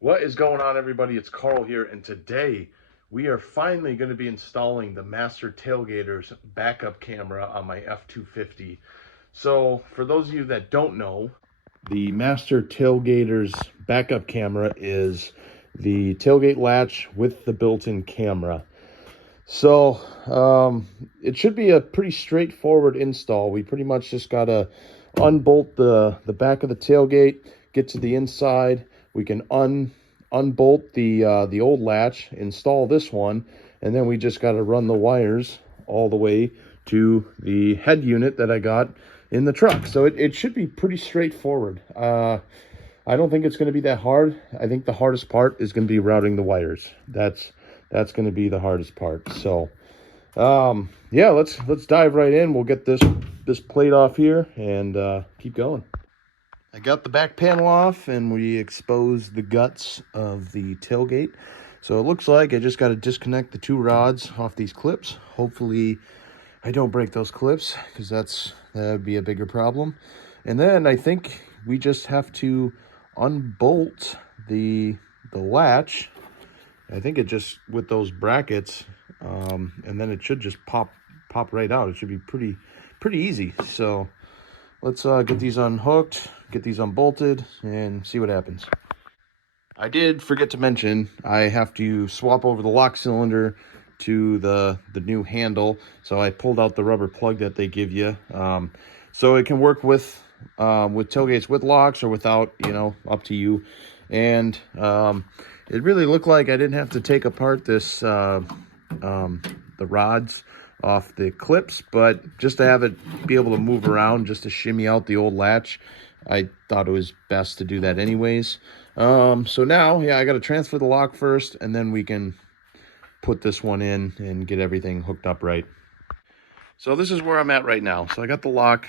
What is going on, everybody? It's Carl here, and today we are finally going to be installing the Master Tailgaters backup camera on my F250. So, for those of you that don't know, the Master Tailgaters backup camera is the tailgate latch with the built-in camera. So, it should be a pretty straightforward install. We pretty much just got to unbolt the back of the tailgate, get to the inside. We can unbolt the old latch, install this one, and then we just got to run the wires all the way to the head unit that I got in the truck. So it should be pretty straightforward. I don't think it's going to be that hard. I think the hardest part is going to be routing the wires. That's going to be the hardest part. So yeah, let's dive right in. We'll get this plate off here and keep going. I got the back panel off and we exposed the guts of the tailgate. So it looks like I just got to disconnect the two rods off these clips. Hopefully I don't break those clips, because that would be a bigger problem. And then I think we just have to unbolt the latch. I think it just, with those brackets, and then it should just pop right out. It should be pretty easy. So let's get these unhooked, get these unbolted, and see what happens. I did forget to mention I have to swap over the lock cylinder to the new handle. So I pulled out the rubber plug that they give you, so it can work with tailgates with locks or without, up to you. And it really looked like I didn't have to take apart this the rods off the clips, but just to have it be able to move around, just to shimmy out the old latch, I thought it was best to do that anyways. So now, yeah, I got to transfer the lock first, and then we can put this one in and get everything hooked up right. So this is where I'm at right now. So I got the lock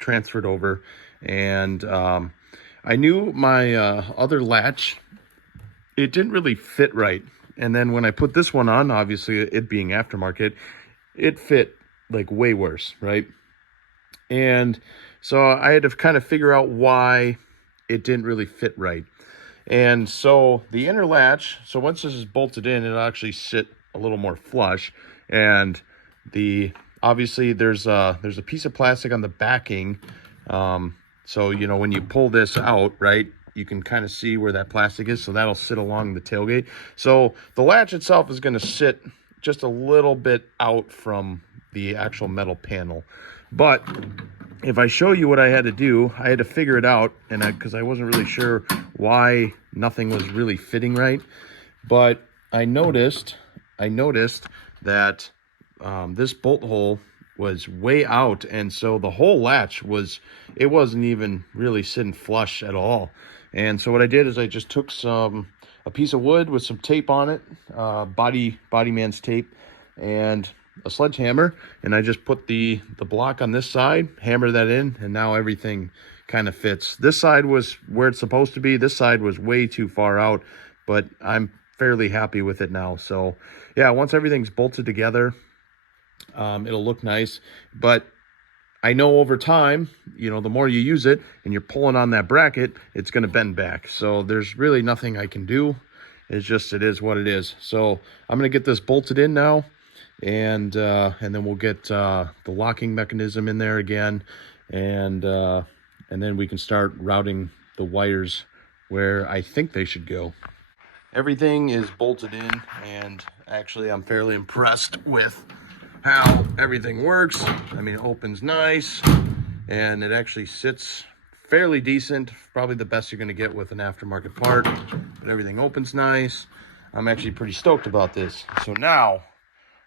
transferred over, and I knew my other latch, it didn't really fit right. And then when I put this one on, obviously it being aftermarket, it fit like way worse, right? And so I had to kind of figure out why it didn't really fit right. And so the inner latch, so once this is bolted in, it'll actually sit a little more flush. And obviously there's a piece of plastic on the backing. So, when you pull this out, right, you can kind of see where that plastic is. So that'll sit along the tailgate. So the latch itself is going to sit just a little bit out from the actual metal panel. But if I show you what I had to do, I had to figure it out, and because I wasn't really sure why nothing was really fitting right. But I noticed that this bolt hole was way out, and so the whole latch wasn't even really sitting flush at all. And so what I did is I just took a piece of wood with some tape on it, body man's tape, and a sledgehammer, and I just put the block on this side, hammer that in, and now everything kind of fits. This side was where it's supposed to be. This side was way too far out, but I'm fairly happy with it now. So yeah, once everything's bolted together, it'll look nice. But I know over time, the more you use it and you're pulling on that bracket, it's going to bend back. So there's really nothing I can do. It is what it is. So I'm going to get this bolted in now, and then we'll get the locking mechanism in there again, and then we can start routing the wires where I think they should go. Everything is bolted in, and actually I'm fairly impressed with how everything works. I mean, it opens nice, and it actually sits fairly decent, probably the best you're going to get with an aftermarket part, but everything opens nice. I'm actually pretty stoked about this. So now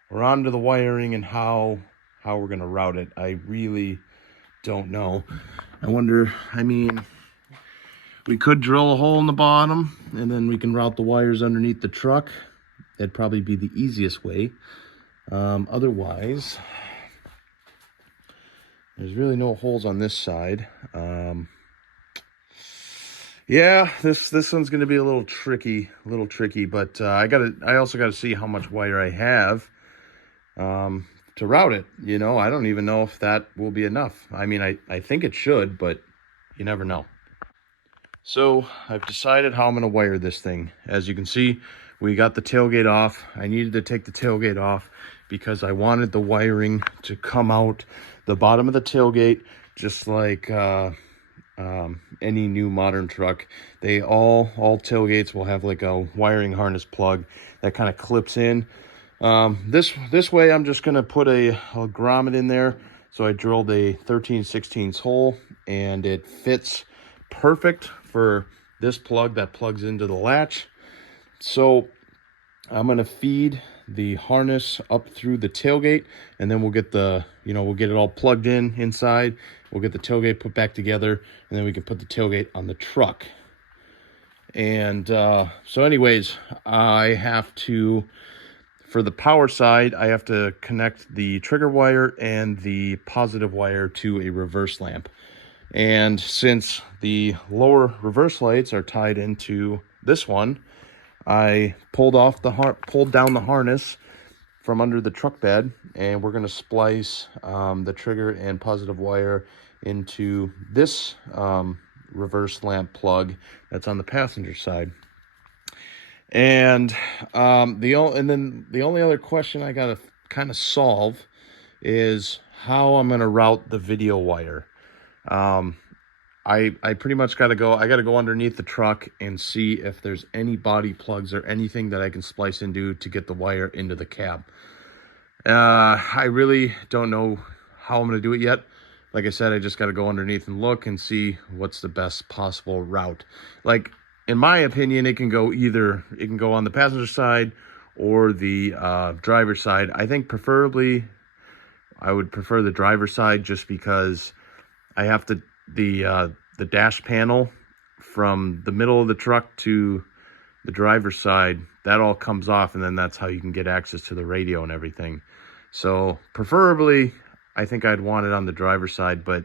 we're on to the wiring and how we're going to route it. I really don't know. I wonder, we could drill a hole in the bottom, and then we can route the wires underneath the truck. That'd probably be the easiest way. Otherwise, there's really no holes on this side. Yeah, this one's going to be a little tricky, but I also got to see how much wire I have to route it. I don't even know if that will be enough. I think it should, but you never know. So I've decided how I'm going to wire this thing. As you can see, we got the tailgate off. I needed to take the tailgate off because I wanted the wiring to come out the bottom of the tailgate, just like any new modern truck. They all tailgates will have like a wiring harness plug that kind of clips in. This way I'm just going to put a grommet in there. So I drilled a 13/16 hole, and it fits perfect for this plug that plugs into the latch. So I'm going to feed the harness up through the tailgate, and then we'll get we'll get it all plugged in inside. We'll get the tailgate put back together, and then we can put the tailgate on the truck. And so anyways, for the power side, I have to connect the trigger wire and the positive wire to a reverse lamp. And since the lower reverse lights are tied into this one, I pulled down the harness from under the truck bed, and we're going to splice the trigger and positive wire into this reverse lamp plug that's on the passenger side. And the only other question I got to kind of solve is how I'm going to route the video wire. I pretty much got to go underneath the truck and see if there's any body plugs or anything that I can splice into to get the wire into the cab. I really don't know how I'm going to do it yet. Like I said, I just got to go underneath and look and see what's the best possible route. Like, in my opinion, it can go on the passenger side or the driver's side. I think preferably I would prefer the driver's side, just because I have to the dash panel from the middle of the truck to the driver's side, that all comes off, and then that's how you can get access to the radio and everything. So preferably, I think I'd want it on the driver's side, but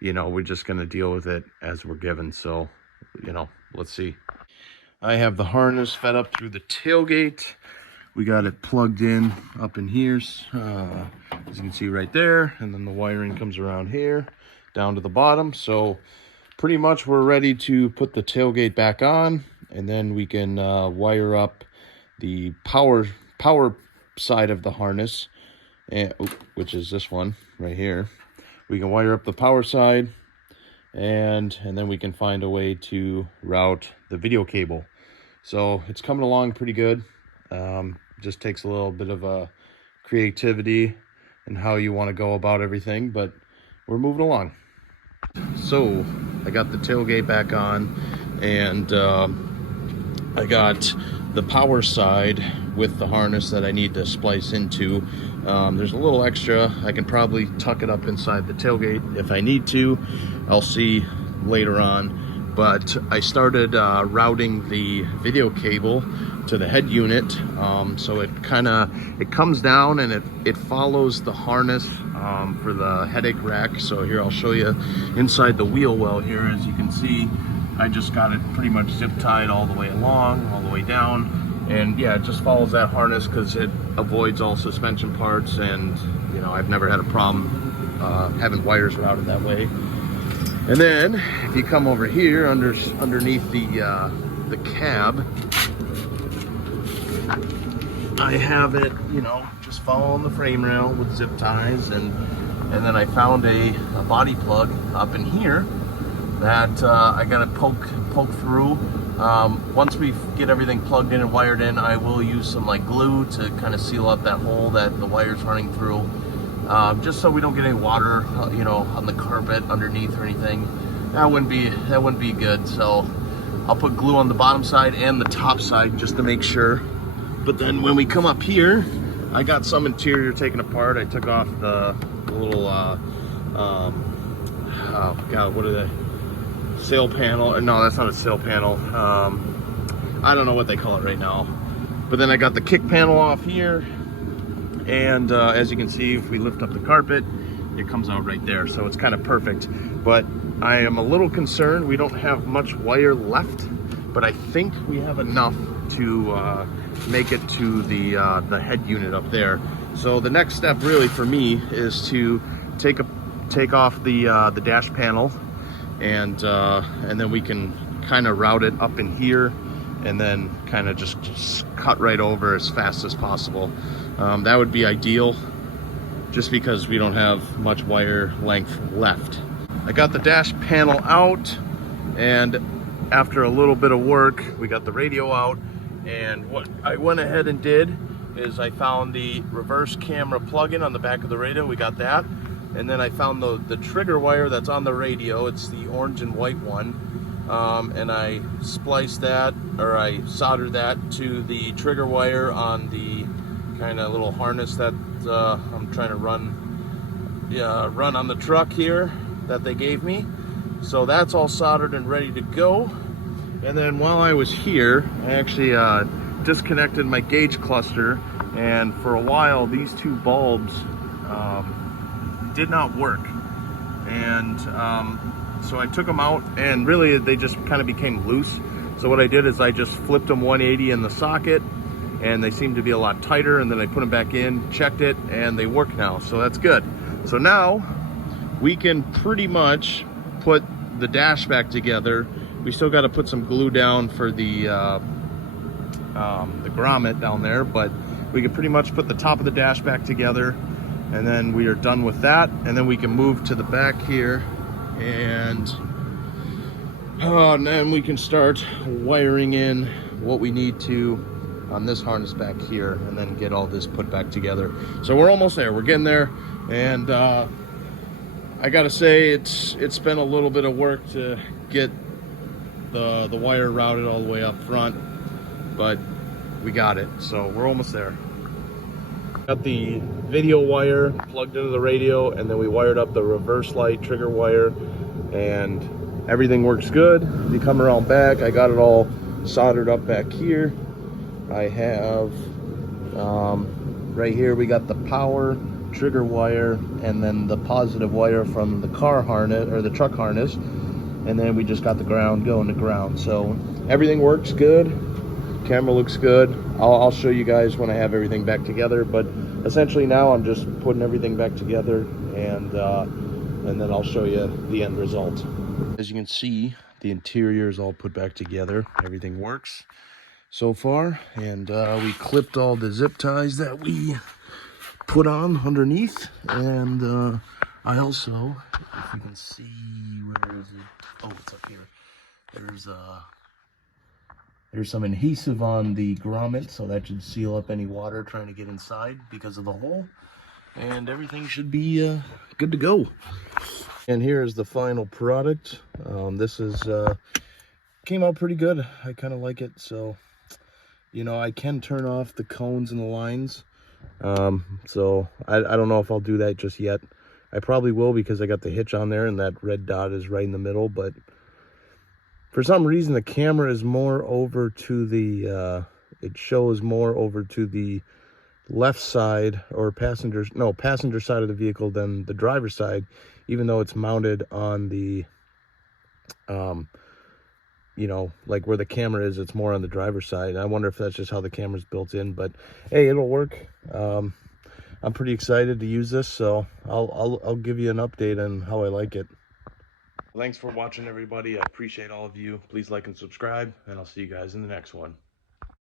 we're just going to deal with it as we're given. So, let's see. I have the harness fed up through the tailgate. We got it plugged in up in here, as you can see right there, and then the wiring comes around here down to the bottom. So pretty much we're ready to put the tailgate back on, and then we can wire up the power side of the harness, which is this one right here. We can wire up the power side, and then we can find a way to route the video cable. So it's coming along pretty good. Just takes a little bit of creativity and how you want to go about everything, but we're moving along. So I got the tailgate back on, and I got the power side with the harness that I need to splice into. There's a little extra. I can probably tuck it up inside the tailgate if I need to. I'll see later on. But I started routing the video cable to the head unit. So it comes down and it follows the harness for the headache rack. So here, I'll show you inside the wheel well here. As you can see, I just got it pretty much zip tied all the way along, all the way down. And yeah, it just follows that harness because it avoids all suspension parts. And I've never had a problem having wires routed that way. And then if you come over here underneath the cab, I have it, just following the frame rail with zip ties, and then I found a body plug up in here that I gotta poke through. Once we get everything plugged in and wired in, I will use some glue to kind of seal up that hole that the wire's running through. Just so we don't get any water, on the carpet underneath or anything. That wouldn't be good. So I'll put glue on the bottom side and the top side just to make sure. But then when we come up here, I got some interior taken apart. I took off the little, oh God, what are they? Sail panel? No, that's not a sail panel. I don't know what they call it right now. But then I got the kick panel off here. And as you can see, if we lift up the carpet, it comes out right there. So it's kind of perfect. But I am a little concerned. We don't have much wire left, but I think we have enough to make it to the head unit up there. So the next step really for me is to take off the dash panel, and then we can kind of route it up in here and then kind of just cut right over as fast as possible. That would be ideal, just because we don't have much wire length left. I got the dash panel out, and after a little bit of work, we got the radio out, and what I went ahead and did is I found the reverse camera plug-in on the back of the radio. We got that, and then I found the trigger wire that's on the radio. It's the orange and white one, and I spliced that, or I soldered that to the trigger wire on the kind of little harness that I'm trying to run on the truck here that they gave me. So that's all soldered and ready to go. And then while I was here, I actually disconnected my gauge cluster, and for a while these two bulbs did not work, and so I took them out, and really they just kind of became loose. So what I did is I just flipped them 180 in the socket, and they seem to be a lot tighter, and then I put them back in, checked it, and they work now, so that's good. So now we can pretty much put the dash back together. We still got to put some glue down for the grommet down there, but we can pretty much put the top of the dash back together, and then we are done with that. And then we can move to the back here, and then we can start wiring in what we need to on this harness back here, and then get all this put back together. So we're almost there, we're getting there, and I gotta say it's been a little bit of work to get the wire routed all the way up front, but we got it, so we're almost there. Got the video wire plugged into the radio, and then we wired up the reverse light trigger wire, and everything works good. If you come around back, I got it all soldered up back here. I have right here we got the power trigger wire, and then the positive wire from the car harness, or the truck harness, and then we just got the ground going to ground. So everything works good, camera looks good. I'll show you guys when I have everything back together, but essentially now I'm just putting everything back together, and then I'll show you the end result. As you can see, the interior is all put back together. Everything works so far, and we clipped all the zip ties that we put on underneath, and I also, if you can see, where is it? Oh, it's up here. There's some adhesive on the grommet, so that should seal up any water trying to get inside because of the hole, and everything should be good to go. And here's the final product. This is came out pretty good. I kind of like it. So, you know, I can turn off the cones and the lines. So I don't know if I'll do that just yet. I probably will, because I got the hitch on there and that red dot is right in the middle, but for some reason the camera is more over to the it shows more over to the left side, or passenger side of the vehicle than the driver's side, even though it's mounted on the you know, like where the camera is, it's more on the driver's side. I wonder if that's just how the camera's built in, but hey, it'll work. I'm pretty excited to use this, so I'll give you an update on how I like it. Thanks for watching, everybody. I appreciate all of you. Please like and subscribe, and I'll see you guys in the next one.